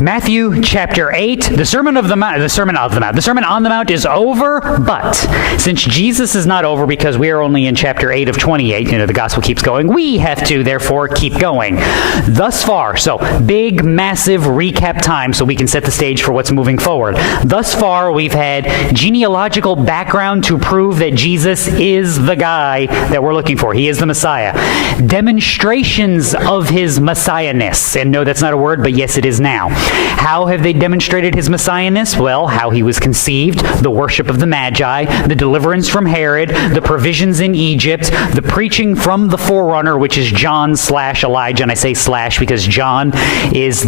Matthew chapter 8, the Sermon on the Mount is over, but since Jesus is not over because we are only in chapter 8 of 28, the gospel keeps going, we have to therefore keep going. Thus far, so big, massive recap time so we can set the stage for what's moving forward. Thus far, we've had genealogical background to prove that Jesus is the guy that we're looking for. He is the Messiah. Demonstrations of his Messiahness. And no, that's not a word, but yes, it is now. How have they demonstrated his Messiahness? Well, how he was conceived, the worship of the Magi, the deliverance from Herod, the provisions in Egypt, the preaching from the forerunner, which is John/Elijah, and I say slash because John is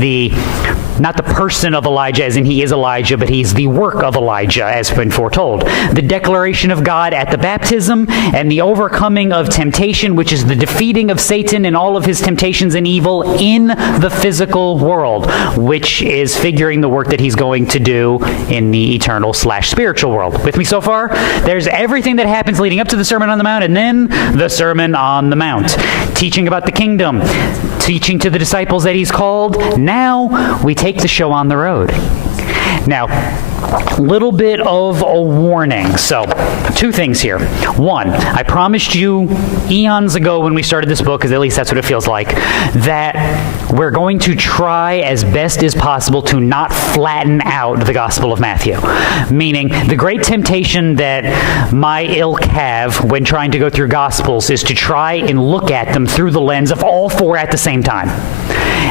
not the person of Elijah as in he is Elijah, but he's the work of Elijah as been foretold. The declaration of God at the baptism and the overcoming of temptation, which is the defeating of Satan and all of his temptations and evil in the physical world, which is figuring the work that he's going to do in the eternal/spiritual world. With me so far? There's everything that happens leading up to the Sermon on the Mount and then the Sermon on the Mount. Teaching about the kingdom, teaching to the disciples that he's called. Now we take the show on the road. Now, a little bit of a warning. So, two things here. One, I promised you eons ago when we started this book, because at least that's what it feels like, that we're going to try as best as possible to not flatten out the Gospel of Matthew. Meaning, the great temptation that my ilk have when trying to go through Gospels is to try and look at them through the lens of all four at the same time.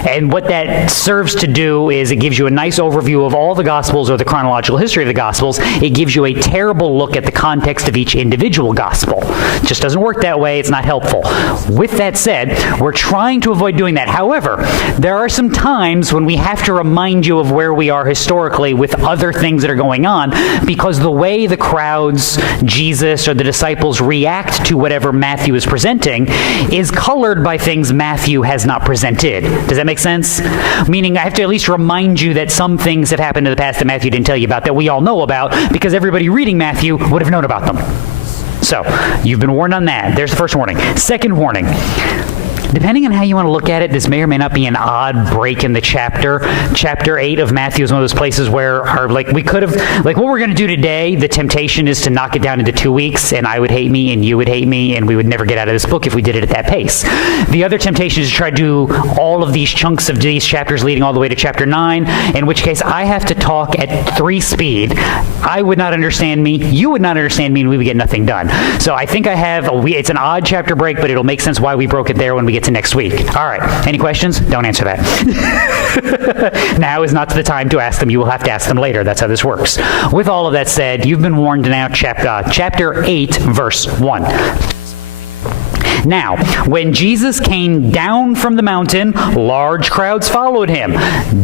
And what that serves to do is it gives you a nice overview of all the Gospels or the chronological history of the Gospels. It gives you a terrible look at the context of each individual Gospel. It just doesn't work that way. It's not helpful. With that said, we're trying to avoid doing that. However, there are some times when we have to remind you of where we are historically with other things that are going on, because the way the crowds, Jesus, or the disciples react to whatever Matthew is presenting is colored by things Matthew has not presented. Does that make sense? Meaning I have to at least remind you that some things have happened in the past that Matthew didn't tell you about that we all know about because everybody reading Matthew would have known about them. So, you've been warned on that. There's the first warning. Second warning. Depending on how you want to look at it, this may or may not be an odd break in the chapter. Chapter 8 of Matthew is one of those places where we could have, what we're going to do today, the temptation is to knock it down into 2 weeks, and I would hate me, and you would hate me, and we would never get out of this book if we did it at that pace. The other temptation is to try to do all of these chunks of these chapters leading all the way to chapter 9, in which case I have to talk at 3 speed. I would not understand me, you would not understand me, and we would get nothing done. So I think I have, it's an odd chapter break, but it'll make sense why we broke it there when we get to next week. All right. Any questions? Don't answer that. Now is not the time to ask them. You will have to ask them later. That's how this works. With all of that said, you've been warned now. Chapter 8, verse 1. Now, when Jesus came down from the mountain, large crowds followed him.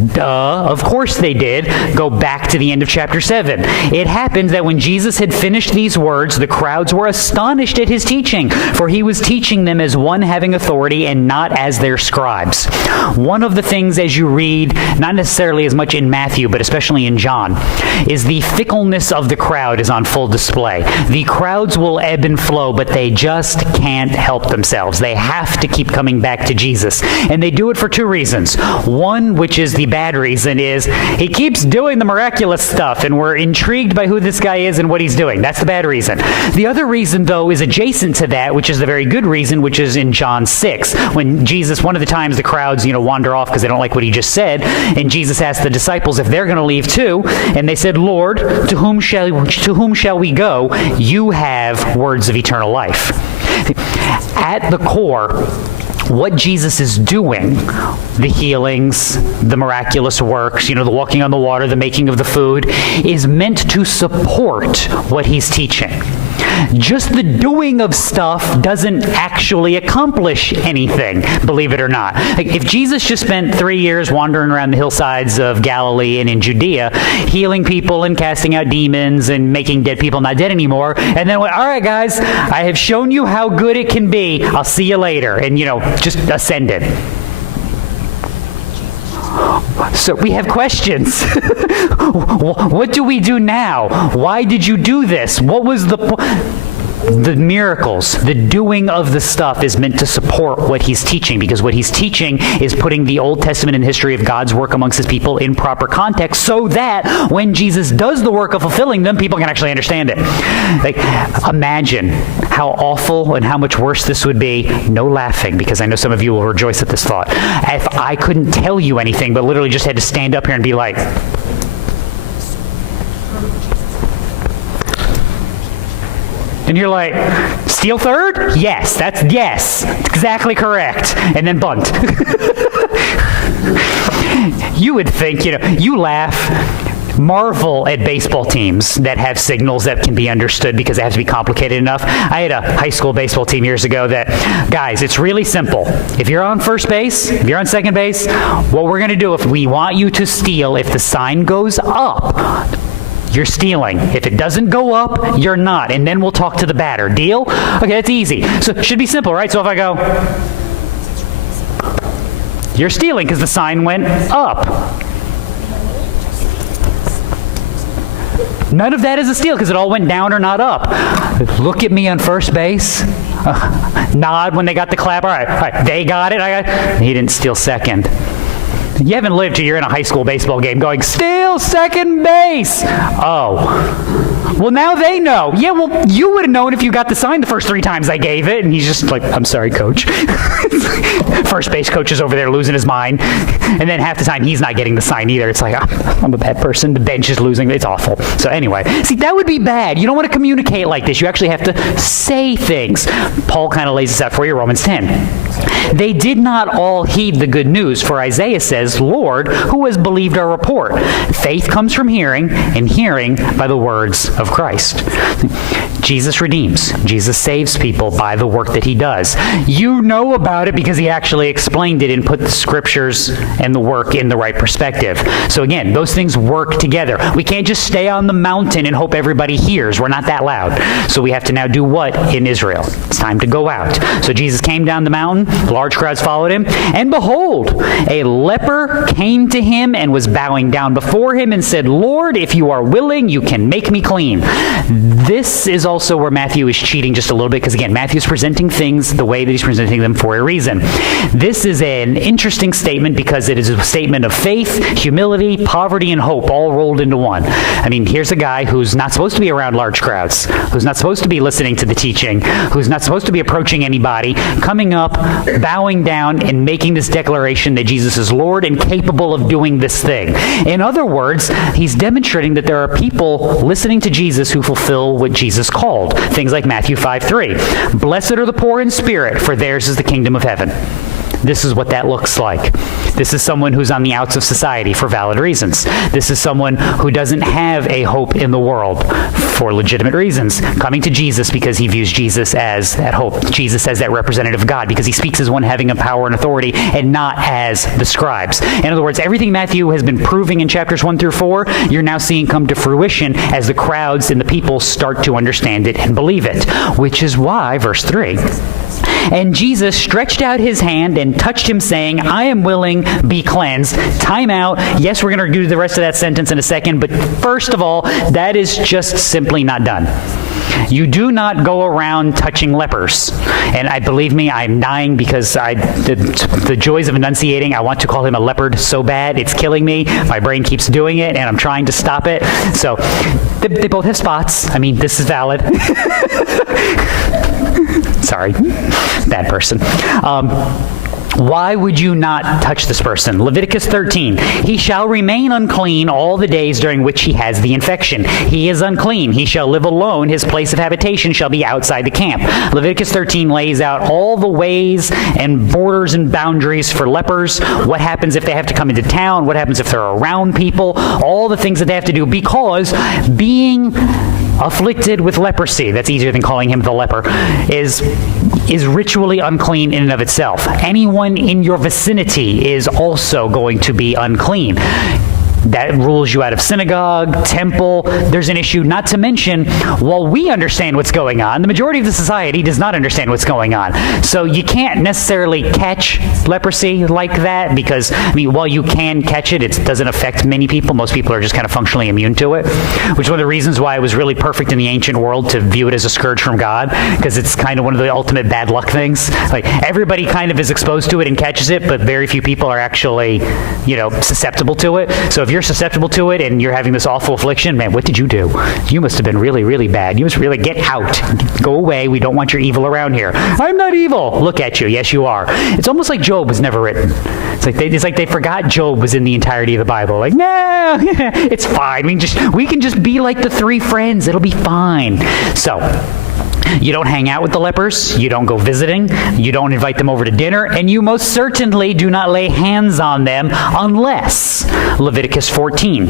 Duh, of course they did. Go back to the end of chapter 7. It happened that when Jesus had finished these words, the crowds were astonished at his teaching, for he was teaching them as one having authority and not as their scribes. One of the things as you read, not necessarily as much in Matthew, but especially in John, is the fickleness of the crowd is on full display. The crowds will ebb and flow, but they just can't help themselves. They have to keep coming back to Jesus. And they do it for 2 reasons. One, which is the bad reason, is he keeps doing the miraculous stuff and we're intrigued by who this guy is and what he's doing. That's the bad reason. The other reason, though, is adjacent to that, which is the very good reason, which is in John 6. When Jesus, one of the times the crowds, wander off because they don't like what he just said, and Jesus asked the disciples if they're going to leave too, and they said, Lord, to whom shall we go? You have words of eternal life. At the core, what Jesus is doing, the healings, the miraculous works, the walking on the water, the making of the food, is meant to support what he's teaching. Just the doing of stuff doesn't actually accomplish anything, believe it or not. If Jesus just spent 3 years wandering around the hillsides of Galilee and in Judea, healing people and casting out demons and making dead people not dead anymore, and then went, all right, guys, I have shown you how good it can be. I'll see you later. And, just ascended. So we have questions. What do we do now? Why did you do this? What was the point? the miracles, the doing of the stuff is meant to support what he's teaching, because what he's teaching is putting the Old Testament and history of God's work amongst his people in proper context, so that when Jesus does the work of fulfilling them, people can actually understand it. Like, imagine how awful and how much worse this would be. No laughing, because I know some of you will rejoice at this thought. If I couldn't tell you anything, but literally just had to stand up here and be like, and you're like, steal third? Yes, that's exactly correct. And then bunt. You would think, you laugh, marvel at baseball teams that have signals that can be understood because it has to be complicated enough. I had a high school baseball team years ago that, guys, it's really simple. If you're on first base, if you're on second base, what we're going to do, if we want you to steal, if the sign goes up, you're stealing. If it doesn't go up, you're not. And then we'll talk to the batter. Deal? Okay, that's easy. So it should be simple, right? So if I go, you're stealing because the sign went up. None of that is a steal because it all went down or not up. Look at me on first base. Nod when they got the clap. All right, they got it. He didn't steal second. You haven't lived till you're in a high school baseball game going, steal second base. Oh. Well, now they know. Yeah, well, you would have known if you got the sign the first 3 times I gave it. And he's just like, I'm sorry, coach. First base coach is over there losing his mind. And then half the time he's not getting the sign either. It's like, I'm a bad person. The bench is losing. It's awful. So anyway, see, that would be bad. You don't want to communicate like this. You actually have to say things. Paul kind of lays this out for you, Romans 10. They did not all heed the good news, for Isaiah says, Lord, who has believed our report? Faith comes from hearing, and hearing by the words of Christ. Jesus redeems. Jesus saves people by the work that he does. You know about it because he actually explained it and put the scriptures and the work in the right perspective. So again, those things work together. We can't just stay on the mountain and hope everybody hears. We're not that loud. So we have to now do what in Israel? It's time to go out. So Jesus came down the mountain. Large crowds followed him. And behold, a leper came to him and was bowing down before him and said, Lord, if you are willing, you can make me clean. This is also where Matthew is cheating just a little bit, because again, Matthew's presenting things the way that he's presenting them for a reason. This is an interesting statement because it is a statement of faith, humility, poverty, and hope all rolled into one. I mean, here's a guy who's not supposed to be around large crowds, who's not supposed to be listening to the teaching, who's not supposed to be approaching anybody, coming up, bowing down, and making this declaration that Jesus is Lord and capable of doing this thing. In other words, he's demonstrating that there are people listening to Jesus who fulfill what Jesus called. Things like Matthew 5:3. Blessed are the poor in spirit, for theirs is the kingdom of heaven. This is what that looks like. This is someone who's on the outs of society for valid reasons. This is someone who doesn't have a hope in the world for legitimate reasons, coming to Jesus because he views Jesus as that hope, Jesus as that representative of God, because he speaks as one having a power and authority and not as the scribes. In other words, everything Matthew has been proving in chapters 1 through 4, you're now seeing come to fruition as the crowds and the people start to understand it and believe it, which is why, verse 3, and Jesus stretched out his hand and touched him, saying, I am willing, be cleansed. Time out. Yes, we're going to do the rest of that sentence in a second, but first of all, that is just simply not done. You do not go around touching lepers. And believe me, I'm dying because the joys of enunciating, I want to call him a leopard so bad, it's killing me. My brain keeps doing it, and I'm trying to stop it. So they both have spots. I mean, this is valid. Sorry, bad person. Why would you not touch this person? Leviticus 13, he shall remain unclean all the days during which he has the infection. He is unclean. He shall live alone. His place of habitation shall be outside the camp. Leviticus 13 lays out all the ways and borders and boundaries for lepers. What happens if they have to come into town? What happens if they're around people? All the things that they have to do, because being afflicted with leprosy, that's easier than calling him the leper, is ritually unclean in and of itself. Anyone in your vicinity is also going to be unclean. That rules you out of synagogue, temple. There's an issue, not to mention, while we understand what's going on, the majority of the society does not understand what's going on. So you can't necessarily catch leprosy like that because, while you can catch it, it doesn't affect many people. Most people are just kind of functionally immune to it, which is one of the reasons why it was really perfect in the ancient world to view it as a scourge from God, because it's kind of one of the ultimate bad luck things. Like, everybody kind of is exposed to it and catches it, but very few people are actually, susceptible to it. So if you're susceptible to it and you're having this awful affliction, man, what did you do? You must have been really, really bad. You must really get out. Go away. We don't want your evil around here. I'm not evil. Look at you. Yes, you are. It's almost like Job was never written. It's like they forgot Job was in the entirety of the Bible. Like, no, it's fine. We can just be like the three friends. It'll be fine. So, you don't hang out with the lepers, you don't go visiting, you don't invite them over to dinner, and you most certainly do not lay hands on them unless, Leviticus 14,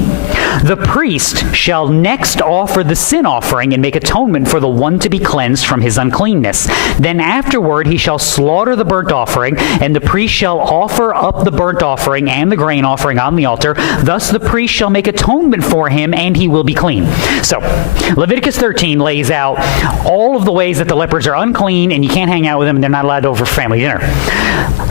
the priest shall next offer the sin offering and make atonement for the one to be cleansed from his uncleanness. Then afterward he shall slaughter the burnt offering, and the priest shall offer up the burnt offering and the grain offering on the altar. Thus the priest shall make atonement for him, and he will be clean. So, Leviticus 13 lays out all of the ways that the lepers are unclean and you can't hang out with them and they're not allowed over for family dinner.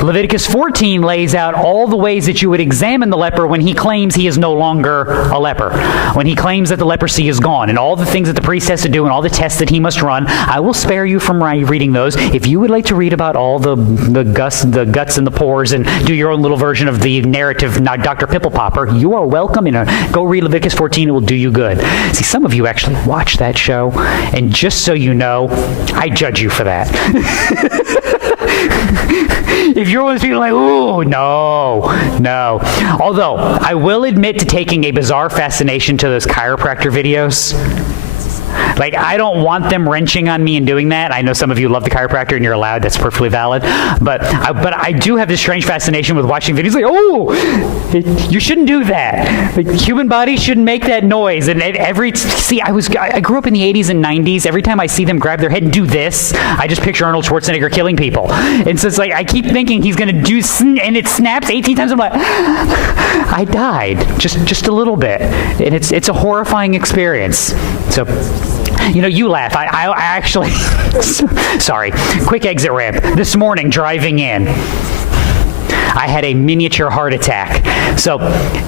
Leviticus 14 lays out all the ways that you would examine the leper when he claims he is no longer a leper, when he claims that the leprosy is gone, and all the things that the priest has to do and all the tests that he must run. I will spare you from reading those. If you would like to read about all the guts and the pores and do your own little version of the narrative, not Dr. Pimple Popper, you are welcome. Go read Leviticus 14. It will do you good. See, some of you actually watch that show, and just so you know, I judge you for that. If you're one of those people like, ooh, no. Although, I will admit to taking a bizarre fascination to those chiropractor videos. Like, I don't want them wrenching on me and doing that. I know some of you love the chiropractor and you're allowed. That's perfectly valid. But I do have this strange fascination with watching videos like, you shouldn't do that. The human body shouldn't make that noise. And I grew up in the 80s and 90s. Every time I see them grab their head and do this, I just picture Arnold Schwarzenegger killing people. And so it's like, I keep thinking he's going to do, and it snaps 18 times. I'm like, I died just a little bit. And it's a horrifying experience. So, you laugh. I actually, sorry, quick exit ramp. This morning, driving in, I had a miniature heart attack. So,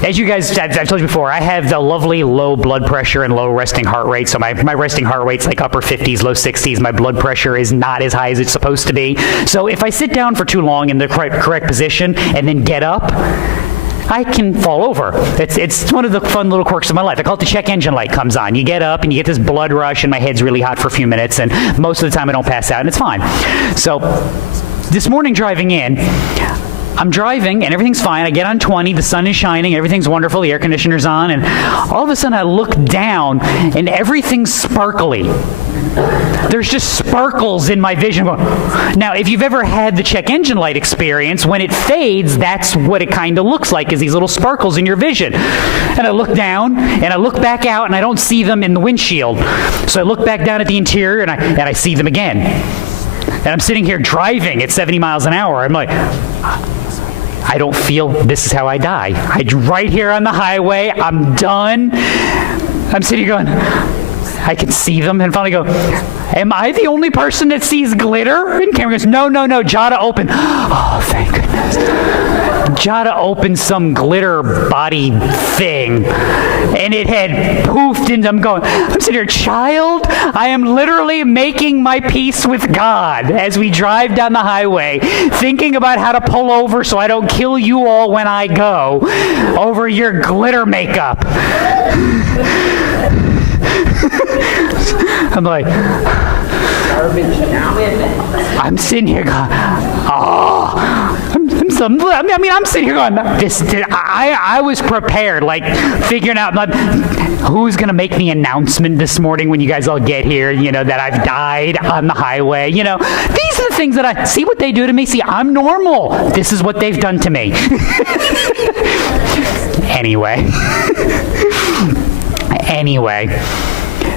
as you guys, I've told you before, I have the lovely low blood pressure and low resting heart rate. So my resting heart rate's like upper 50s, low 60s. My blood pressure is not as high as it's supposed to be. So if I sit down for too long in the correct position and then get up, I can fall over. It's one of the fun little quirks of my life. I call it the check engine light comes on. You get up and you get this blood rush and my head's really hot for a few minutes, and most of the time I don't pass out and it's fine. So this morning driving in, I'm driving and everything's fine. I get on 20, the sun is shining, everything's wonderful, the air conditioner's on, and all of a sudden I look down and everything's sparkly. There's just sparkles in my vision. Now, if you've ever had the check engine light experience, when it fades, that's what it kind of looks like, is these little sparkles in your vision. And I look down, and I look back out, and I don't see them in the windshield. So I look back down at the interior, and I see them again. And I'm sitting here driving at 70 miles an hour. I'm like, I don't feel this is how I die. I'm right here on the highway. I'm done. I'm sitting here going, I can see them and finally go, am I the only person that sees glitter? And Cameron goes, no, Jada opened. Oh, thank goodness. Jada opened some glitter body thing, and it had poofed into, I'm sitting here, child, I am literally making my peace with God as we drive down the highway, thinking about how to pull over so I don't kill you all when I go over your glitter makeup. I'm like, I'm sitting here going, I'm sitting here going, I was prepared, like figuring out who's going to make the announcement this morning when you guys all get here, that I've died on the highway. These are the things that I see what they do to me. See, I'm normal. This is what they've done to me. Anyway.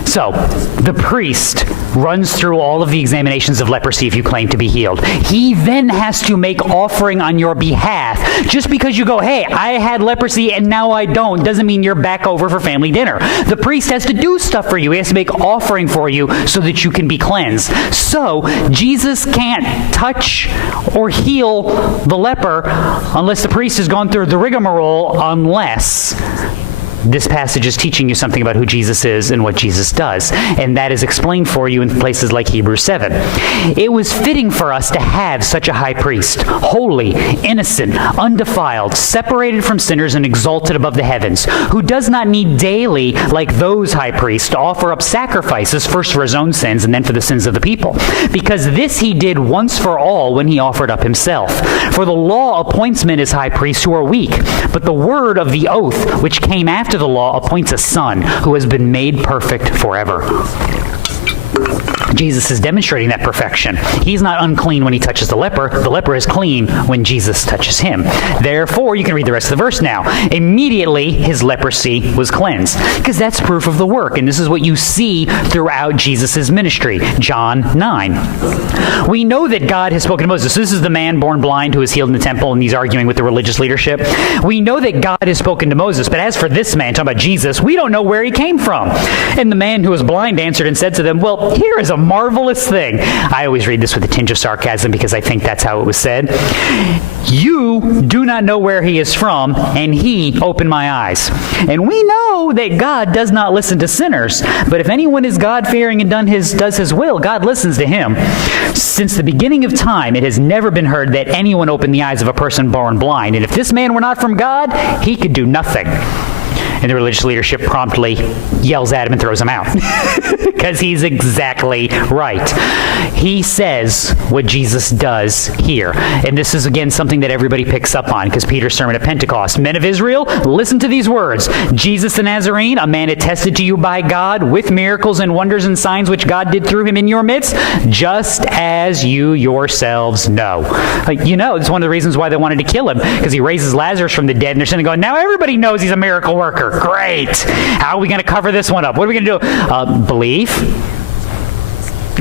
So, the priest runs through all of the examinations of leprosy if you claim to be healed. He then has to make offering on your behalf. Just because you go, hey, I had leprosy and now I don't, doesn't mean you're back over for family dinner. The priest has to do stuff for you. He has to make offering for you so that you can be cleansed. So Jesus can't touch or heal the leper unless the priest has gone through the rigmarole, unless this passage is teaching you something about who Jesus is and what Jesus does. And that is explained for you in places like Hebrews 7. It was fitting for us to have such a high priest, holy, innocent, undefiled, separated from sinners and exalted above the heavens, who does not need daily, like those high priests, to offer up sacrifices, first for his own sins and then for the sins of the people. Because this he did once for all when he offered up himself. For the law appoints men as high priests who are weak, but the word of the oath, which came after the law, appoints a son who has been made perfect forever. Jesus is demonstrating that perfection. He's not unclean when he touches the leper. The leper is clean when Jesus touches him. Therefore, you can read the rest of the verse now. Immediately, his leprosy was cleansed. Because that's proof of the work. And this is what you see throughout Jesus' ministry. John 9. We know that God has spoken to Moses. So this is the man born blind who was healed in the temple, and he's arguing with the religious leadership. We know that God has spoken to Moses. But as for this man, talking about Jesus, we don't know where he came from. And the man who was blind answered and said to them, well, here is a marvelous thing. I always read this with a tinge of sarcasm because I think that's how it was said. You do not know where he is from, and he opened my eyes. And we know that God does not listen to sinners, but if anyone is God-fearing and does his will, God listens to him. Since the beginning of time, it has never been heard that anyone opened the eyes of a person born blind. And if this man were not from God, he could do nothing. And the religious leadership promptly yells at him and throws him out. Because he's exactly right. He says what Jesus does here. And this is, again, something that everybody picks up on, because Peter's sermon at Pentecost. Men of Israel, listen to these words. Jesus the Nazarene, a man attested to you by God with miracles and wonders and signs which God did through him in your midst, just as you yourselves know. It's one of the reasons why they wanted to kill him, because he raises Lazarus from the dead, and they're sitting there going, now everybody knows he's a miracle worker. Great. How are we going to cover this one up? What are we going to do? Believe?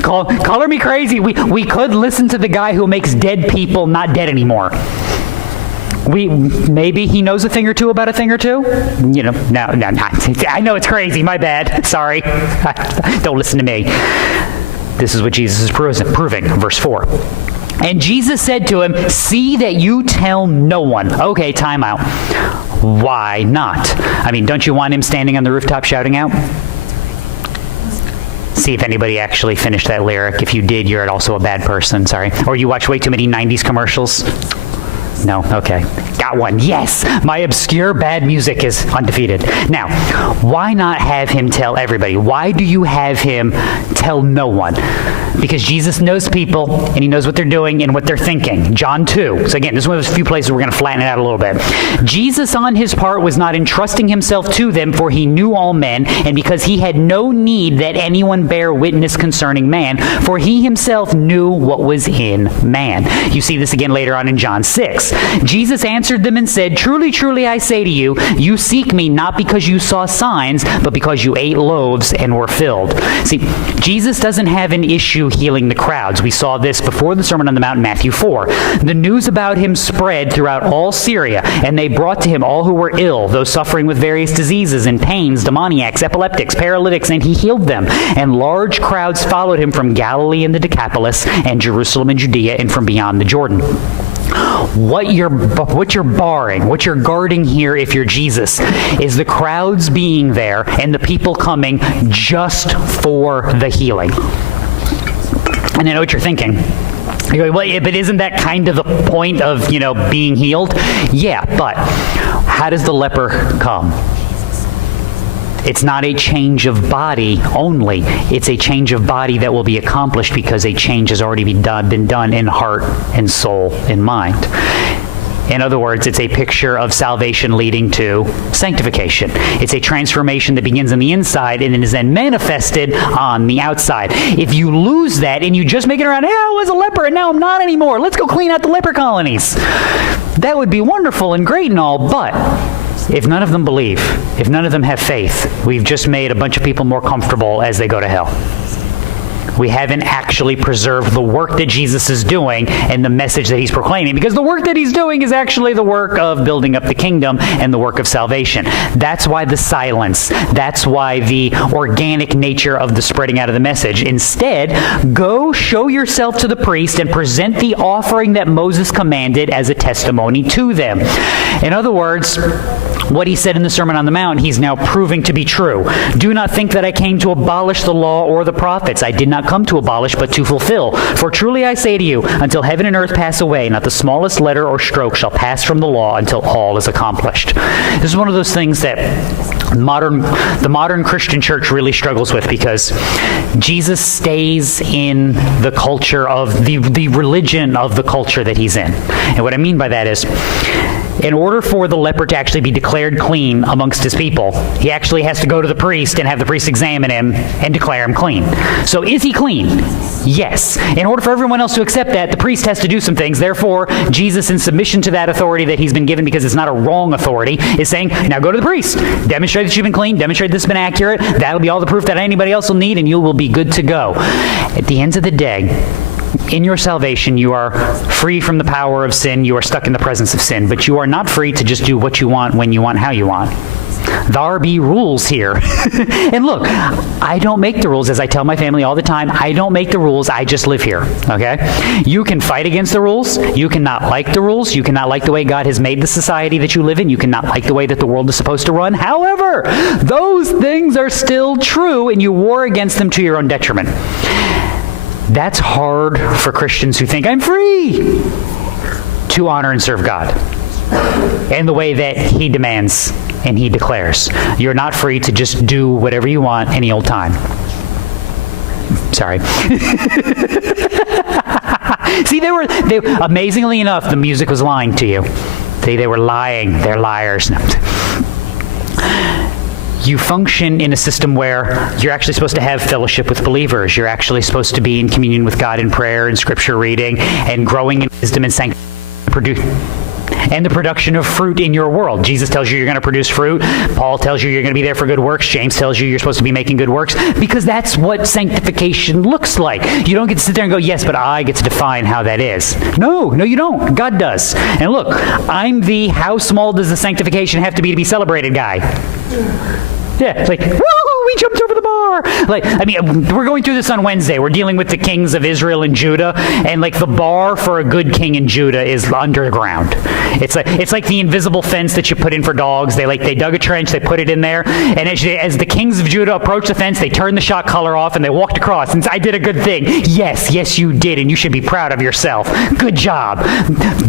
Color me crazy. We could listen to the guy who makes dead people not dead anymore. Maybe he knows a thing or two about a thing or two. No, I know it's crazy. My bad. Sorry. Don't listen to me. This is what Jesus is proving. Verse 4. And Jesus said to him, see that you tell no one. Okay, time out. Why not? Don't you want him standing on the rooftop shouting out? See if anybody actually finished that lyric. If you did, you're also a bad person. Sorry. Or you watch way too many 90s commercials. No? Okay. Got one. Yes! My obscure bad music is undefeated. Now, why not have him tell everybody? Why do you have him tell no one? Because Jesus knows people, and he knows what they're doing and what they're thinking. John 2. So again, this is one of those few places we're going to flatten it out a little bit. Jesus, on his part, was not entrusting himself to them, for he knew all men, and because he had no need that anyone bear witness concerning man, for he himself knew what was in man. You see this again later on in John 6. Jesus answered them and said, truly, truly, I say to you, you seek me not because you saw signs, but because you ate loaves and were filled. See, Jesus doesn't have an issue healing the crowds. We saw this before the Sermon on the Mount in Matthew 4. The news about him spread throughout all Syria, and they brought to him all who were ill, those suffering with various diseases and pains, demoniacs, epileptics, paralytics, and he healed them. And large crowds followed him from Galilee and the Decapolis, and Jerusalem and Judea, and from beyond the Jordan. What you're barring, what you're guarding here if you're Jesus, is the crowds being there and the people coming just for the healing. And I know what you're thinking. You're going, well, yeah, but isn't that kind of the point of, being healed? Yeah, but how does the leper come? It's not a change of body only. It's a change of body that will be accomplished because a change has already been done in heart and soul and mind. In other words, it's a picture of salvation leading to sanctification. It's a transformation that begins on the inside and is then manifested on the outside. If you lose that and you just make it around, hey, I was a leper and now I'm not anymore. Let's go clean out the leper colonies. That would be wonderful and great and all, but if none of them believe, if none of them have faith, we've just made a bunch of people more comfortable as they go to hell. We haven't actually preserved the work that Jesus is doing and the message that he's proclaiming, because the work that he's doing is actually the work of building up the kingdom and the work of salvation. That's why the silence. That's why the organic nature of the spreading out of the message. Instead, go show yourself to the priest and present the offering that Moses commanded as a testimony to them. In other words, what he said in the Sermon on the Mount, he's now proving to be true. Do not think that I came to abolish the law or the prophets. I did not come to abolish, but to fulfill. For truly I say to you, until heaven and earth pass away, not the smallest letter or stroke shall pass from the law until all is accomplished. This is one of those things that the modern Christian church really struggles with, because Jesus stays in the culture of the religion of the culture that he's in. And what I mean by that is, in order for the leper to actually be declared clean amongst his people, he actually has to go to the priest and have the priest examine him and declare him clean. So is he clean? Yes. In order for everyone else to accept that, the priest has to do some things. Therefore, Jesus, in submission to that authority that he's been given, because it's not a wrong authority, is saying, now go to the priest. Demonstrate that you've been clean. Demonstrate this has been accurate. That'll be all the proof that anybody else will need, and you will be good to go. At the end of the day, in your salvation, you are free from the power of sin. You are stuck in the presence of sin. But you are not free to just do what you want, when you want, how you want. There be rules here. And look, I don't make the rules, as I tell my family all the time. I don't make the rules. I just live here, okay? You can fight against the rules. You cannot like the rules. You cannot like the way God has made the society that you live in. You cannot like the way that the world is supposed to run. However, those things are still true, and you war against them to your own detriment. That's hard for Christians who think, I'm free to honor and serve God in the way that he demands and he declares. You're not free to just do whatever you want any old time. Sorry. See, amazingly enough, the music was lying to you. They were lying. They're liars. You function in a system where you're actually supposed to have fellowship with believers. You're actually supposed to be in communion with God in prayer and scripture reading and growing in wisdom and sanctification and the production of fruit in your world. Jesus tells you you're going to produce fruit. Paul tells you you're going to be there for good works. James tells you you're supposed to be making good works, because that's what sanctification looks like. You don't get to sit there and go, yes, but I get to define how that is. No, you don't. God does. And look, I'm the how small does the sanctification have to be celebrated guy. Yeah, it's like, woo, we jumped over the bar. We're going through this on Wednesday. We're dealing with the kings of Israel and Judah, and the bar for a good king in Judah is underground. It's like the invisible fence that you put in for dogs. They dug a trench, they put it in there, and as the kings of Judah approached the fence, they turned the shot collar off and they walked across. And I did a good thing. Yes, you did, and you should be proud of yourself. Good job.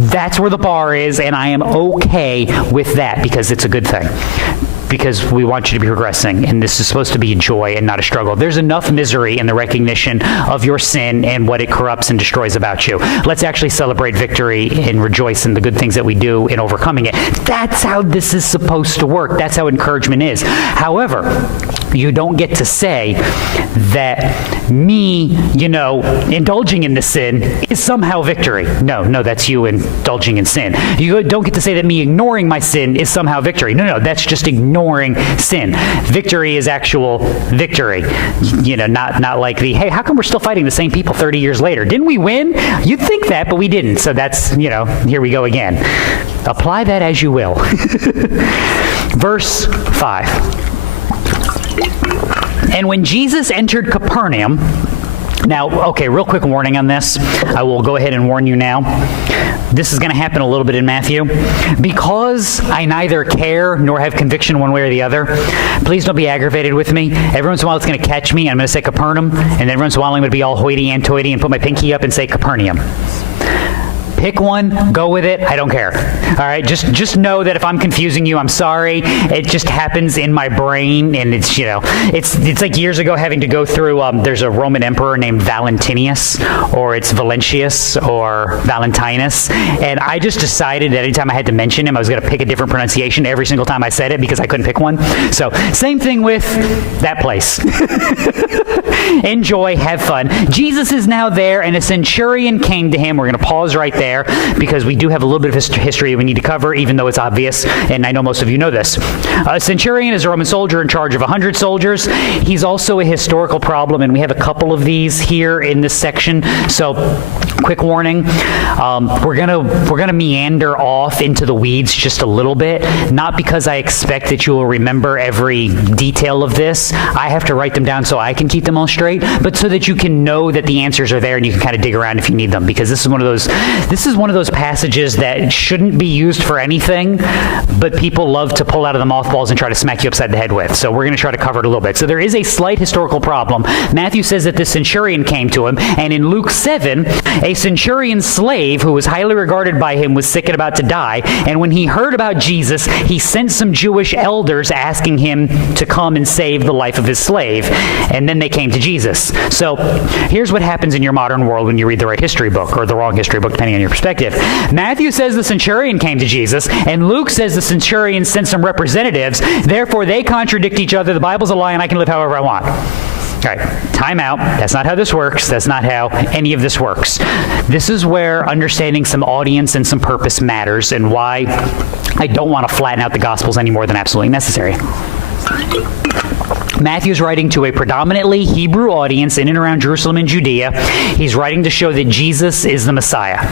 That's where the bar is, and I am okay with that, because it's a good thing. Because we want you to be progressing, and this is supposed to be a joy and not a struggle. There's enough misery in the recognition of your sin and what it corrupts and destroys about you. Let's actually celebrate victory and rejoice in the good things that we do in overcoming it. That's how this is supposed to work. That's how encouragement is. However, you don't get to say that me, indulging in the sin is somehow victory. No, that's you indulging in sin. You don't get to say that me ignoring my sin is somehow victory. No, that's just ignoring sin. Victory is actual victory. Not like hey, how come we're still fighting the same people 30 years later? Didn't we win? You'd think that, but we didn't. So that's, here we go again. Apply that as you will. Verse 5. And when Jesus entered Capernaum, now, okay, real quick warning on this. I will go ahead and warn you now. This is going to happen a little bit in Matthew. Because I neither care nor have conviction one way or the other, please don't be aggravated with me. Every once in a while it's going to catch me, and I'm going to say Capernaum, and then every once in a while I'm going to be all hoity-toity and put my pinky up and say Capernaum. Pick one, go with it, I don't care. All right, just know that if I'm confusing you, I'm sorry. It just happens in my brain, and it's like years ago having to go through, there's a Roman emperor named Valentinius, or it's Valentius, or Valentinus, and I just decided that anytime I had to mention him, I was going to pick a different pronunciation every single time I said it, because I couldn't pick one. So, same thing with that place. Enjoy, have fun. Jesus is now there, and a centurion came to him. We're going to pause right there. there because we do have a little bit of history we need to cover, even though it's obvious, and I know most of you know this. A centurion is a Roman soldier in charge of 100 soldiers. He's also a historical problem, and we have a couple of these here in this section. So, quick warning, we're gonna meander off into the weeds just a little bit, not because I expect that you will remember every detail of this. I have to write them down so I can keep them all straight, but so that you can know that the answers are there and you can kind of dig around if you need them, because this is one of those passages that shouldn't be used for anything, but people love to pull out of the mothballs and try to smack you upside the head with. So we're going to try to cover it a little bit. So there is a slight historical problem. Matthew says that the centurion came to him, and in Luke 7, a centurion slave who was highly regarded by him was sick and about to die, and when he heard about Jesus, he sent some Jewish elders asking him to come and save the life of his slave, and then they came to Jesus. So here's what happens in your modern world when you read the right history book, or the wrong history book, depending on your perspective. Matthew says the centurion came to Jesus, and Luke says the centurion sent some representatives. Therefore, they contradict each other. The Bible's a lie, and I can live however I want. All right, time out. That's not how this works. That's not how any of this works. This is where understanding some audience and some purpose matters, and why I don't want to flatten out the Gospels any more than absolutely necessary. Matthew's writing to a predominantly Hebrew audience in and around Jerusalem and Judea. He's writing to show that Jesus is the Messiah.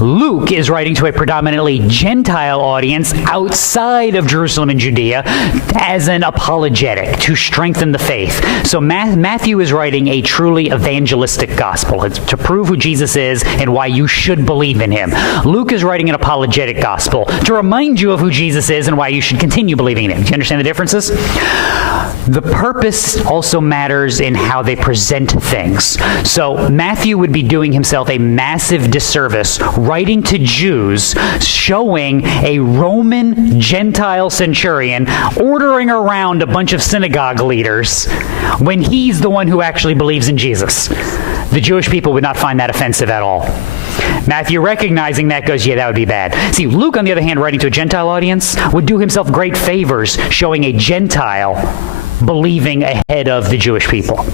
Luke is writing to a predominantly Gentile audience outside of Jerusalem and Judea as an apologetic to strengthen the faith. So Matthew is writing a truly evangelistic gospel. It's to prove who Jesus is and why you should believe in him. Luke is writing an apologetic gospel to remind you of who Jesus is and why you should continue believing in him. Do you understand the differences? The purpose also matters in how they present things. So Matthew would be doing himself a massive disservice writing to Jews, showing a Roman Gentile centurion ordering around a bunch of synagogue leaders when he's the one who actually believes in Jesus. The Jewish people would not find that offensive at all. Matthew, recognizing that, goes, yeah, that would be bad. See, Luke, on the other hand, writing to a Gentile audience, would do himself great favors showing a Gentile believing ahead of the Jewish people,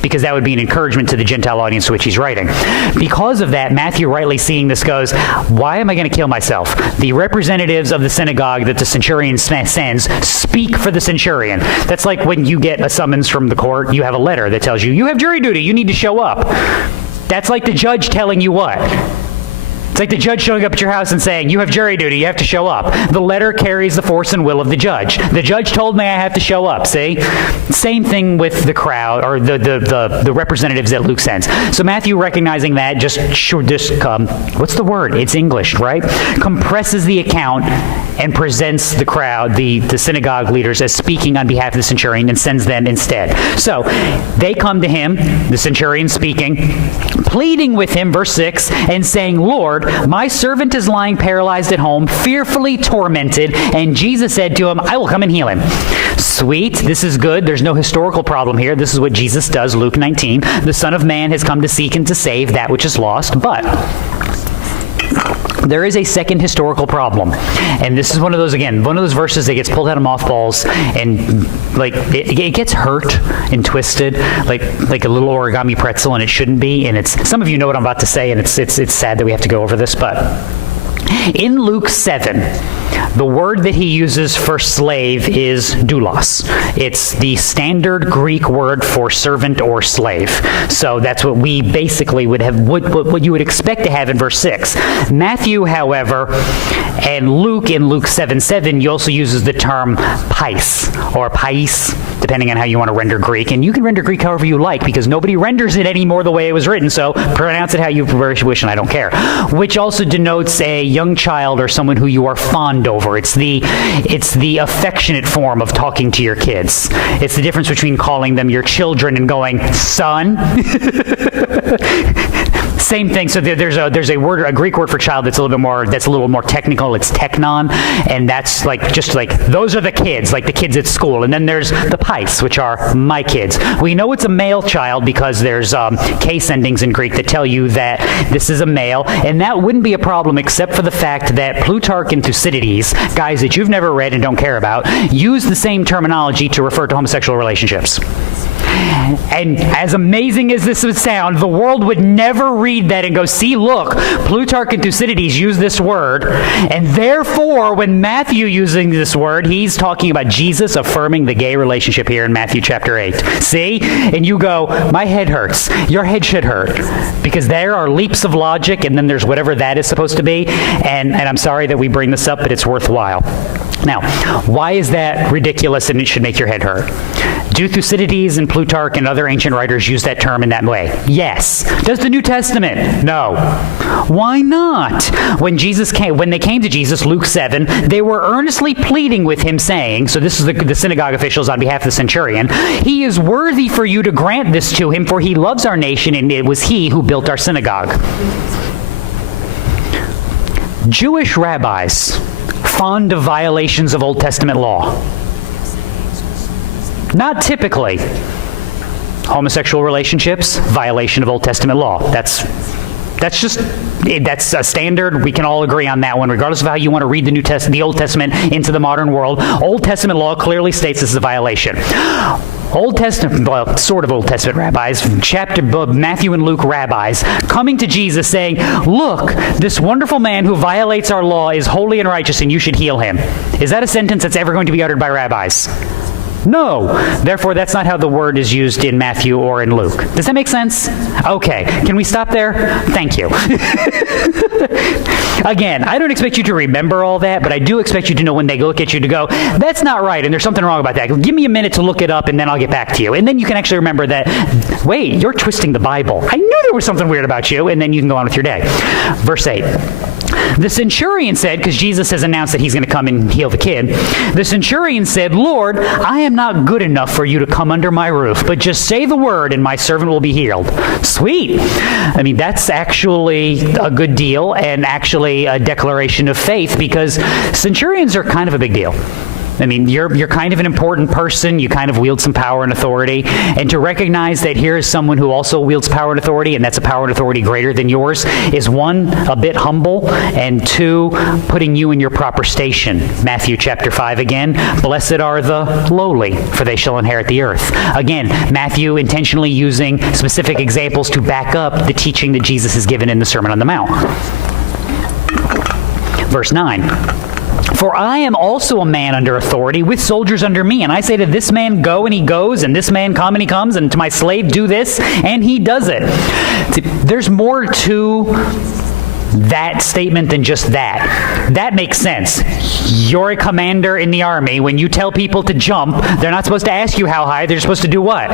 because that would be an encouragement to the Gentile audience to which he's writing. Because of that, Matthew, rightly seeing this, goes, why am I going to kill myself? The representatives of the synagogue that the centurion sends speak for the centurion. That's like when you get a summons from the court, you have a letter that tells you, you have jury duty, you need to show up. That's like the judge telling you what? It's like the judge showing up at your house and saying, you have jury duty, you have to show up. The letter carries the force and will of the judge. The judge told me I have to show up, see? Same thing with the crowd, or the representatives that Luke sends. So Matthew, recognizing that, what's the word? It's English, right? Compresses the account and presents the crowd, the synagogue leaders, as speaking on behalf of the centurion, and sends them instead. So they come to him, the centurion speaking, pleading with him, verse 6, and saying, Lord, my servant is lying paralyzed at home, fearfully tormented. And Jesus said to him, I will come and heal him. Sweet. This is good. There's no historical problem here. This is what Jesus does, Luke 19. The Son of Man has come to seek and to save that which is lost. But there is a second historical problem. And this is one of those verses that gets pulled out of mothballs, and it gets hurt and twisted like a little origami pretzel, and it shouldn't be. And it's, some of you know what I'm about to say, and it's sad that we have to go over this, but in Luke 7, the word that he uses for slave is doulos. It's the standard Greek word for servant or slave. So that's what we basically would have, what you would expect to have in verse 6. Matthew, however, and Luke, in Luke 7:7, he also uses the term pais, or pais, depending on how you want to render Greek. And you can render Greek however you like, because nobody renders it anymore the way it was written, so pronounce it how you wish, and I don't care. Which also denotes a young child or someone who you are fond over. It's the affectionate form of talking to your kids. It's the difference between calling them your children and going, son. Same thing. So there's a Greek word for child that's a little more technical. It's teknon, and that's just like those are the kids, like the kids at school. And then there's the pais, which are my kids. We know it's a male child because there's case endings in Greek that tell you that this is a male, and that wouldn't be a problem except for the fact that Plutarch and Thucydides, guys that you've never read and don't care about, use the same terminology to refer to homosexual relationships. And as amazing as this would sound, the world would never read that and go, see, look, Plutarch and Thucydides use this word, and therefore, when Matthew using this word, he's talking about Jesus affirming the gay relationship here in Matthew chapter 8. See? And you go, my head hurts. Your head should hurt. Because there are leaps of logic, and then there's whatever that is supposed to be. And I'm sorry that we bring this up, but it's worthwhile. Now, why is that ridiculous and it should make your head hurt? Do Thucydides and Plutarch and other ancient writers use that term in that way? Yes. Does the New Testament? No. Why not? When they came to Jesus, Luke 7, they were earnestly pleading with him, saying, so this is the synagogue officials on behalf of the centurion, he is worthy for you to grant this to him, for he loves our nation, and it was he who built our synagogue. Jewish rabbis fond of violations of Old Testament law. Not typically. Homosexual relationships, violation of Old Testament law. That's a standard. We can all agree on that one, regardless of how you want to read the Old Testament into the modern world. Old Testament law clearly states this is a violation. Old Testament, well, sort of Old Testament rabbis, Matthew and Luke rabbis, coming to Jesus saying, look, this wonderful man who violates our law is holy and righteous, and you should heal him. Is that a sentence that's ever going to be uttered by rabbis? No. Therefore, that's not how the word is used in Matthew or in Luke. Does that make sense? Okay. Can we stop there? Thank you. Again, I don't expect you to remember all that, but I do expect you to know when they look at you to go, that's not right, and there's something wrong about that. Give me a minute to look it up, and then I'll get back to you. And then you can actually remember that, wait, you're twisting the Bible. I knew there was something weird about you, and then you can go on with your day. Verse 8. The centurion said, because Jesus has announced that he's going to come and heal the kid, the centurion said, Lord, I am not good enough for you to come under my roof, but just say the word and my servant will be healed. Sweet. I mean, that's actually a good deal and actually a declaration of faith, because centurions are kind of a big deal. I mean, you're kind of an important person. You kind of wield some power and authority. And to recognize that here is someone who also wields power and authority, and that's a power and authority greater than yours, is one, a bit humble, and two, putting you in your proper station. Matthew chapter 5 again, blessed are the lowly, for they shall inherit the earth. Again, Matthew intentionally using specific examples to back up the teaching that Jesus has given in the Sermon on the Mount. Verse 9. For I am also a man under authority, with soldiers under me. And I say to this man, go, and he goes, and this man, come, and he comes, and to my slave, do this, and he does it. There's more to that statement than just that. That makes sense. You're a commander in the army. When you tell people to jump, they're not supposed to ask you how high. They're supposed to do what?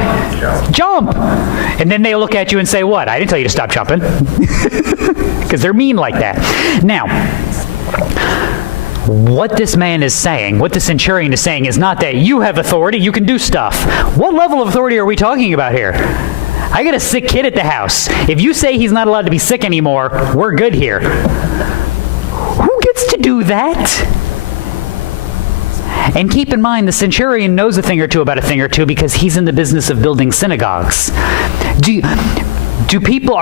Jump. And then they look at you and say, what? I didn't tell you to stop jumping. Because they're mean like that. Now, what this man is saying, what the centurion is saying, is not that you have authority, you can do stuff. What level of authority are we talking about here? I got a sick kid at the house. If you say he's not allowed to be sick anymore, we're good here. Who gets to do that? And keep in mind, the centurion knows a thing or two about a thing or two because he's in the business of building synagogues. Are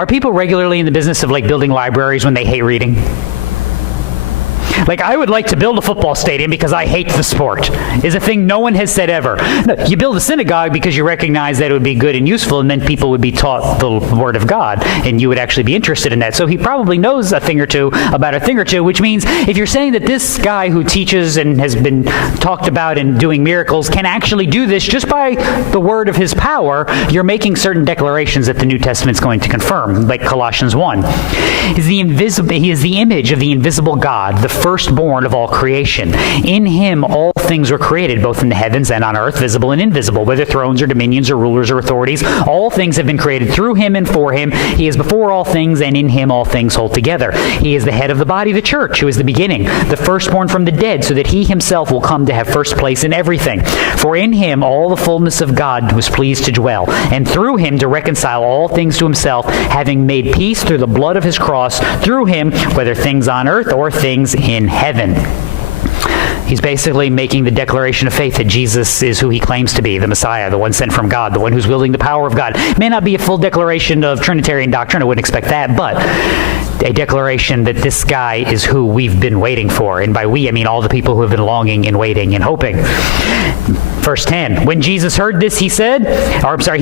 people regularly in the business of building libraries when they hate reading? I would like to build a football stadium because I hate the sport, is a thing no one has said ever. No, you build a synagogue because you recognize that it would be good and useful, and then people would be taught the Word of God, and you would actually be interested in that. So he probably knows a thing or two about a thing or two, which means if you're saying that this guy who teaches and has been talked about in doing miracles can actually do this just by the word of his power, you're making certain declarations that the New Testament's going to confirm, like Colossians 1. He is the image of the invisible God, the firstborn of all creation. In him all things were created, both in the heavens and on earth, visible and invisible, whether thrones or dominions or rulers or authorities. All things have been created through him and for him. He is before all things, and in him all things hold together. He is the head of the body, the church, who is the beginning, the firstborn from the dead, so that he himself will come to have first place in everything. For in him all the fullness of God was pleased to dwell, and through him to reconcile all things to himself, having made peace through the blood of his cross, through him, whether things on earth or things in heaven. He's basically making the declaration of faith that Jesus is who he claims to be, the Messiah, the one sent from God, the one who's wielding the power of God. It may not be a full declaration of Trinitarian doctrine, I wouldn't expect that, but a declaration that this guy is who we've been waiting for. And by we, I mean all the people who have been longing and waiting and hoping. Verse 10, when Jesus heard this, he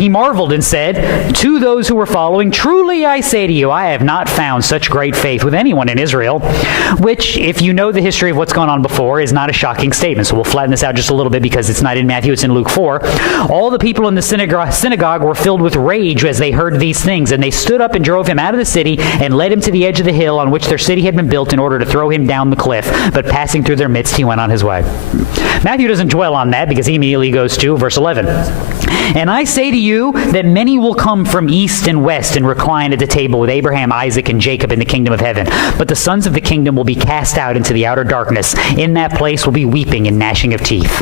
marveled and said to those who were following, truly I say to you, I have not found such great faith with anyone in Israel, which, if you know the history of what's gone on before, is not a shocking statement. So we'll flatten this out just a little bit because it's not in Matthew, it's in Luke 4. All the people in the synagogue were filled with rage as they heard these things, and they stood up and drove him out of the city and led him to the edge of the hill on which their city had been built in order to throw him down the cliff. But passing through their midst, he went on his way. Matthew doesn't dwell on that because he immediately goes to verse 11. And I say to you that many will come from east and west and recline at the table with Abraham, Isaac, and Jacob in the kingdom of heaven. But the sons of the kingdom will be cast out into the outer darkness. In that place will be weeping and gnashing of teeth.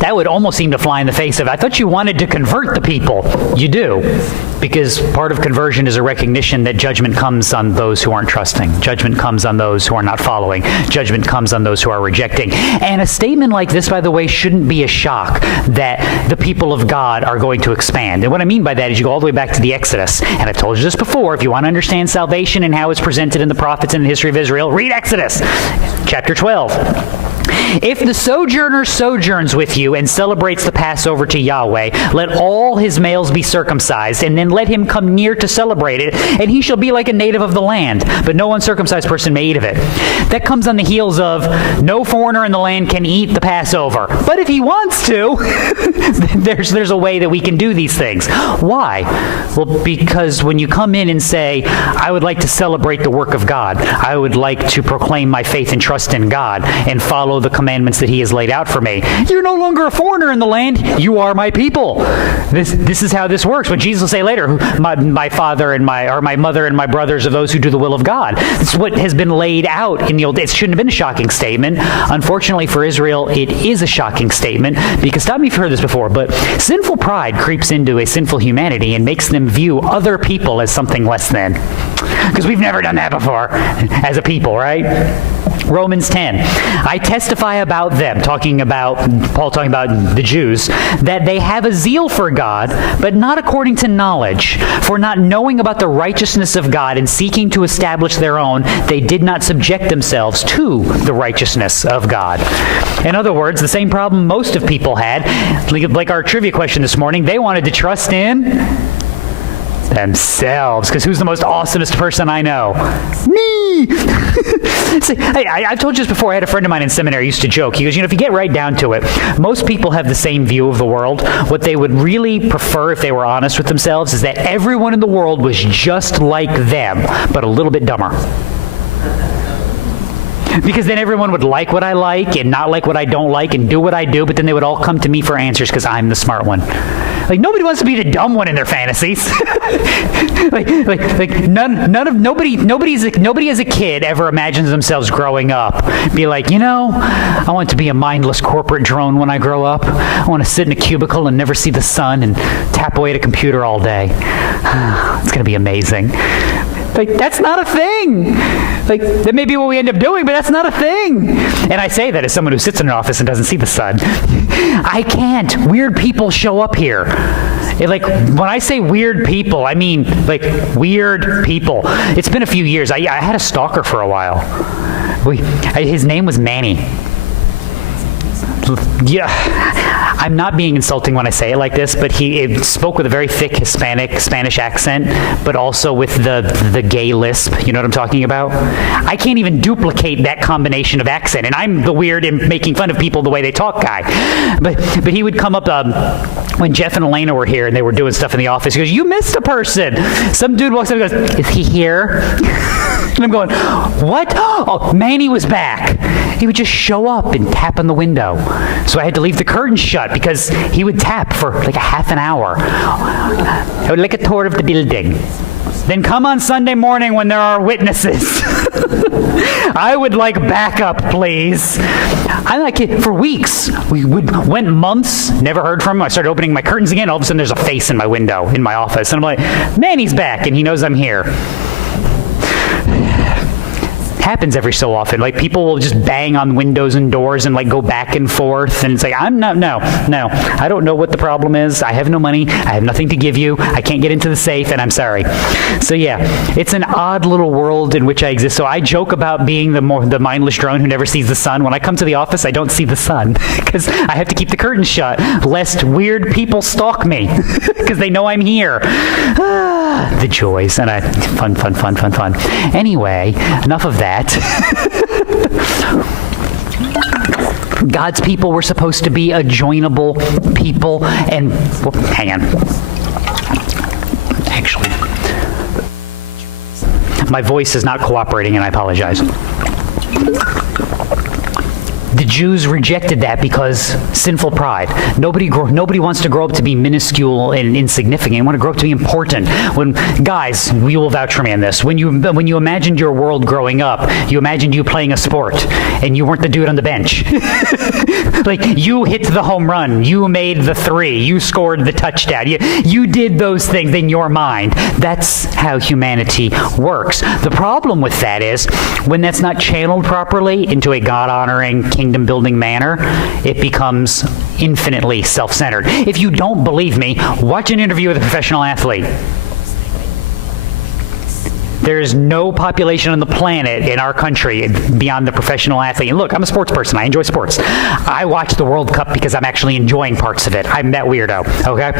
That would almost seem to fly in the face of, I thought you wanted to convert the people. You do, because part of conversion is a recognition that judgment comes on those who aren't trusting. Judgment comes on those who are not following. Judgment comes on those who are rejecting. And a statement like this, by the way, shouldn't be a shock that the people of God are going to expand. And what I mean by that is you go all the way back to the Exodus. And I've told you this before, if you want to understand salvation and how it's presented in the prophets and the history of Israel, read Exodus, chapter 12. If the sojourner sojourns with you and celebrates the Passover to Yahweh, let all his males be circumcised, and then let him come near to celebrate it, and he shall be like a native of the land, but no uncircumcised person may eat of it. That comes on the heels of no foreigner in the land can eat the Passover. But if he wants to, there's a way that we can do these things. Why? Well, because when you come in and say, I would like to celebrate the work of God, I would like to proclaim my faith and trust in God, and follow the commandments that he has laid out for me. You're no longer a foreigner in the land. You are my people. This is how this works. When Jesus will say later, my father and my mother and my brothers are those who do the will of God. It's what has been laid out in the Old Days. It shouldn't have been a shocking statement. Unfortunately for Israel, it is a shocking statement because, stop me if you've heard this before, but sinful pride creeps into a sinful humanity and makes them view other people as something less than. Because we've never done that before as a people, right? Romans 10. I testify about them, Paul talking about the Jews, that they have a zeal for God, but not according to knowledge. For not knowing about the righteousness of God and seeking to establish their own, they did not subject themselves to the righteousness of God. In other words, the same problem most of people had, like our trivia question this morning, they wanted to trust in themselves, because who's the most awesomest person I know? Me! See, I've told you this before. I had a friend of mine in seminary used to joke. He goes, if you get right down to it, most people have the same view of the world. What they would really prefer, if they were honest with themselves, is that everyone in the world was just like them, but a little bit dumber. Because then everyone would like what I like and not like what I don't like and do what I do, but then they would all come to me for answers because I'm the smart one. Like, nobody wants to be the dumb one in their fantasies. Nobody as a kid ever imagines themselves growing up. Be like, I want to be a mindless corporate drone when I grow up. I want to sit in a cubicle and never see the sun and tap away at a computer all day. It's going to be amazing. That's not a thing. That may be what we end up doing, but that's not a thing. And I say that as someone who sits in an office and doesn't see the sun. I can't. Weird people show up here. When I say weird people, I mean, weird people. It's been a few years. I had a stalker for a while. His name was Manny. Yeah, I'm not being insulting when I say it like this, but he spoke with a very thick Spanish accent, but also with the gay lisp. You know what I'm talking about? I can't even duplicate that combination of accent, and I'm the weird and making fun of people the way they talk guy. But he would come up when Jeff and Elena were here and they were doing stuff in the office. He goes, "You missed a person." Some dude walks up and goes, "Is he here?" And I'm going, "What?" Oh, Manny was back. He would just show up and tap on the window. So I had to leave the curtain shut because he would tap for a half an hour. I would like a tour of the building. Then come on Sunday morning when there are witnesses. I would like backup, please. I like it for weeks. Went months, never heard from him. I started opening my curtains again. All of a sudden there's a face in my window in my office. And I'm like, Manny's back and he knows I'm here. happens every so often. Like, people will just bang on windows and doors and, like, go back and forth. And it's like, no. I don't know what the problem is. I have no money. I have nothing to give you. I can't get into the safe, and I'm sorry. So, yeah, it's an odd little world in which I exist. So I joke about being the mindless drone who never sees the sun. When I come to the office, I don't see the sun because I have to keep the curtains shut lest weird people stalk me because they know I'm here. The joys. And fun. Anyway, enough of that. God's people were supposed to be a joinable people, and hang on. Actually, my voice is not cooperating, and I apologize. The Jews rejected that because sinful pride. Nobody wants to grow up to be minuscule and insignificant. They want to grow up to be important. Guys, you will vouch for me on this. When you imagined your world growing up, you imagined you playing a sport, and you weren't the dude on the bench. Like, you hit the home run, you made the three, you scored the touchdown. You did those things in your mind. That's how humanity works. The problem with that is when that's not channeled properly into a God-honoring, kingdom-building manner, it becomes infinitely self-centered. If you don't believe me, watch an interview with a professional athlete. There is no population on the planet in our country beyond the professional athlete. And look, I'm a sports person. I enjoy sports. I watch the World Cup because I'm actually enjoying parts of it. I'm that weirdo, okay?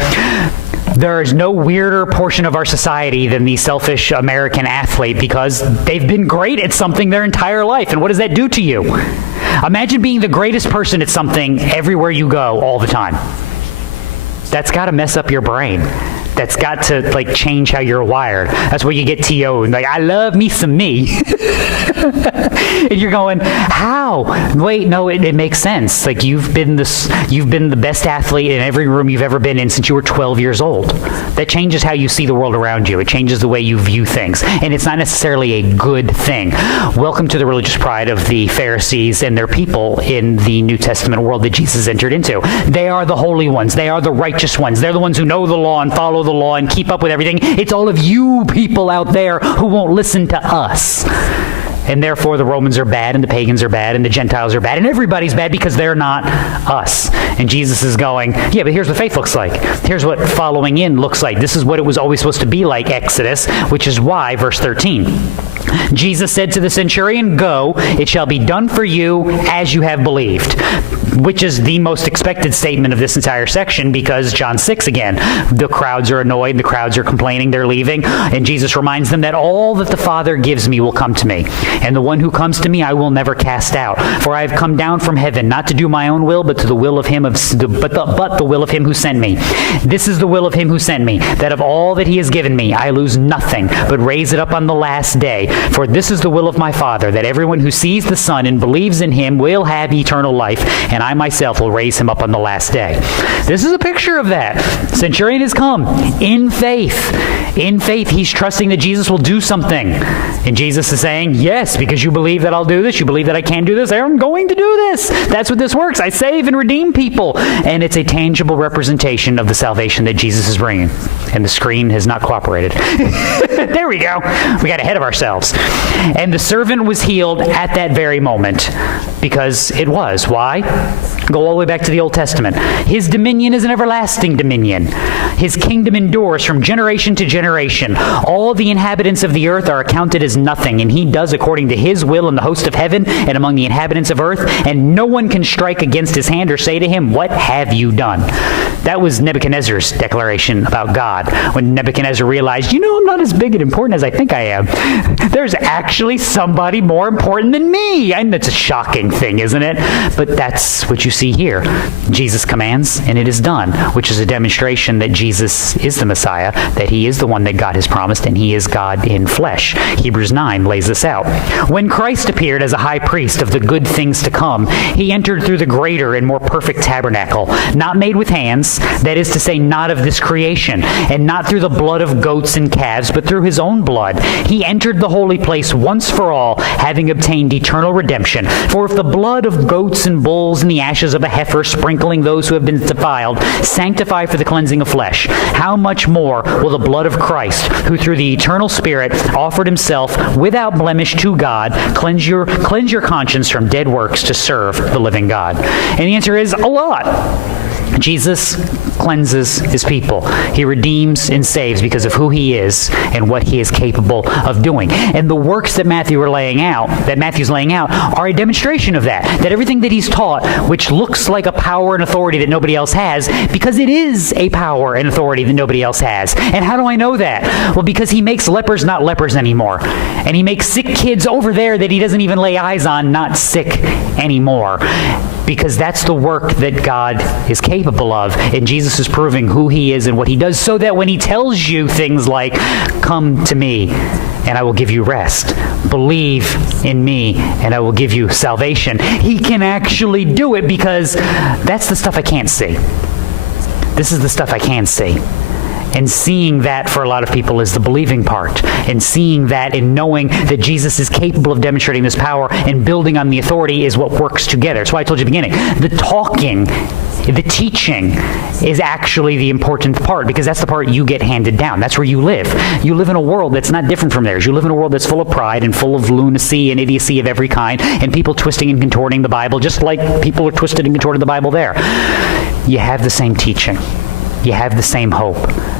There is no weirder portion of our society than the selfish American athlete because they've been great at something their entire life. And what does that do to you? Imagine being the greatest person at something everywhere you go all the time. That's got to mess up your brain. That's got to, like, change how you're wired. That's where you get TO'd. Like, I love me some me. And you're going, how? Wait, no, it makes sense. Like, you've been the best athlete in every room you've ever been in since you were 12 years old. That changes how you see the world around you. It changes the way you view things. And it's not necessarily a good thing. Welcome to the religious pride of the Pharisees and their people in the New Testament world that Jesus entered into. They are the holy ones. They are the righteous ones. They're the ones who know the law and follow the law and keep up with everything. It's all of you people out there who won't listen to us. And therefore the Romans are bad, and the pagans are bad, and the Gentiles are bad, and everybody's bad because they're not us. And Jesus is going, yeah, but here's what faith looks like. Here's what following in looks like. This is what it was always supposed to be like, Exodus, which is why, verse 13, Jesus said to the centurion, go, it shall be done for you as you have believed. Which is the most expected statement of this entire section because John 6 again, the crowds are annoyed, the crowds are complaining, they're leaving, and Jesus reminds them that all that the Father gives me will come to me. And the one who comes to me I will never cast out. For I have come down from heaven, not to do my own will, but to the will of him but the will of him who sent me. This is the will of him who sent me, that of all that he has given me I lose nothing, but raise it up on the last day. For this is the will of my Father, that everyone who sees the Son and believes in him will have eternal life, and I myself will raise him up on the last day. This is a picture of that. Centurion has come in faith. In faith, he's trusting that Jesus will do something. And Jesus is saying, yes, because you believe that I'll do this, you believe that I can do this, I'm going to do this. That's what this works. I save and redeem people. And it's a tangible representation of the salvation that Jesus is bringing. And the screen has not cooperated. There we go. We got ahead of ourselves. And the servant was healed at that very moment because it was. Why? Go all the way back to the Old Testament. His dominion is an everlasting dominion. His kingdom endures from generation to generation. All the inhabitants of the earth are accounted as nothing, and he does according to his will in the host of heaven and among the inhabitants of earth, and no one can strike against his hand or say to him, what have you done? That was Nebuchadnezzar's declaration about God. When Nebuchadnezzar realized, I'm not as big and important as I think I am. There's actually somebody more important than me. And that's a shocking thing, isn't it? But that's what you see here. Jesus commands, and it is done, which is a demonstration that Jesus is the Messiah, that he is the one that God has promised, and he is God in flesh. Hebrews 9 lays this out. When Christ appeared as a high priest of the good things to come, he entered through the greater and more perfect tabernacle, not made with hands, things, that is to say, not of this creation, and not through the blood of goats and calves, but through his own blood, he entered the holy place once for all, having obtained eternal redemption. For if the blood of goats and bulls and the ashes of a heifer sprinkling those who have been defiled sanctify for the cleansing of flesh, how much more will the blood of Christ, who through the eternal Spirit offered himself without blemish to God, cleanse your conscience from dead works to serve the living God? And the answer is a lot. Jesus cleanses his people. He redeems and saves because of who he is and what he is capable of doing. And the works that Matthew's laying out, are a demonstration of that. That everything that he's taught, which looks like a power and authority that nobody else has, because it is a power and authority that nobody else has. And how do I know that? Well, because he makes lepers not lepers anymore. And he makes sick kids over there that he doesn't even lay eyes on not sick anymore. Because that's the work that God is capable of. And Jesus is proving who he is and what he does, so that when he tells you things like, come to me and I will give you rest, believe in me and I will give you salvation, he can actually do it, because that's the stuff I can't see. This is the stuff I can see. And seeing that for a lot of people is the believing part. And seeing that and knowing that Jesus is capable of demonstrating this power and building on the authority is what works together. That's why I told you at the beginning. The talking, the teaching is actually the important part, because that's the part you get handed down. That's where you live. You live in a world that's not different from theirs. You live in a world that's full of pride and full of lunacy and idiocy of every kind, and people twisting and contorting the Bible, just like people are twisted and contorting the Bible there. You have the same teaching. You have the same hope,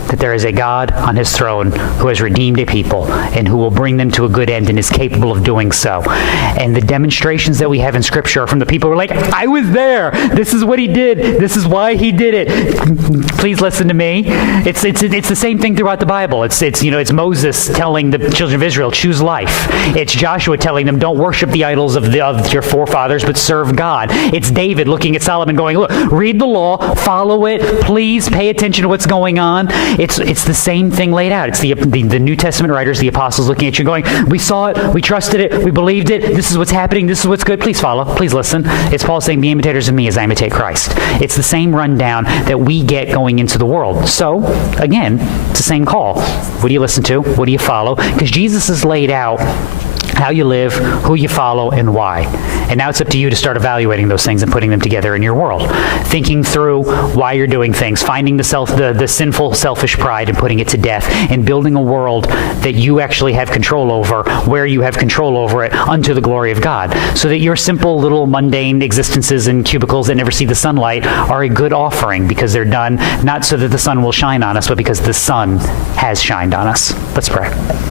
that there is a God on his throne who has redeemed a people and who will bring them to a good end and is capable of doing so. And the demonstrations that we have in Scripture are from the people who are like, I was there. This is what he did. This is why he did it. Please listen to me. It's the same thing throughout the Bible. It's Moses telling the children of Israel, choose life. It's Joshua telling them, don't worship the idols of your forefathers, but serve God. It's David looking at Solomon going, look, read the law, follow it, please pay attention to what's going on. It's the same thing laid out. It's the New Testament writers, the apostles looking at you going, we saw it, we trusted it, we believed it, this is what's happening, this is what's good, please follow, please listen. It's Paul saying, be imitators of me as I imitate Christ. It's the same rundown that we get going into the world. So, again, it's the same call. What do you listen to? What do you follow? Because Jesus has laid out how you live, who you follow, and why. And now it's up to you to start evaluating those things and putting them together in your world. Thinking through why you're doing things, finding the sinful, selfish pride and putting it to death, and building a world that you actually have control over, where you have control over it unto the glory of God. So that your simple little mundane existences in cubicles that never see the sunlight are a good offering, because they're done not so that the sun will shine on us, but because the sun has shined on us. Let's pray.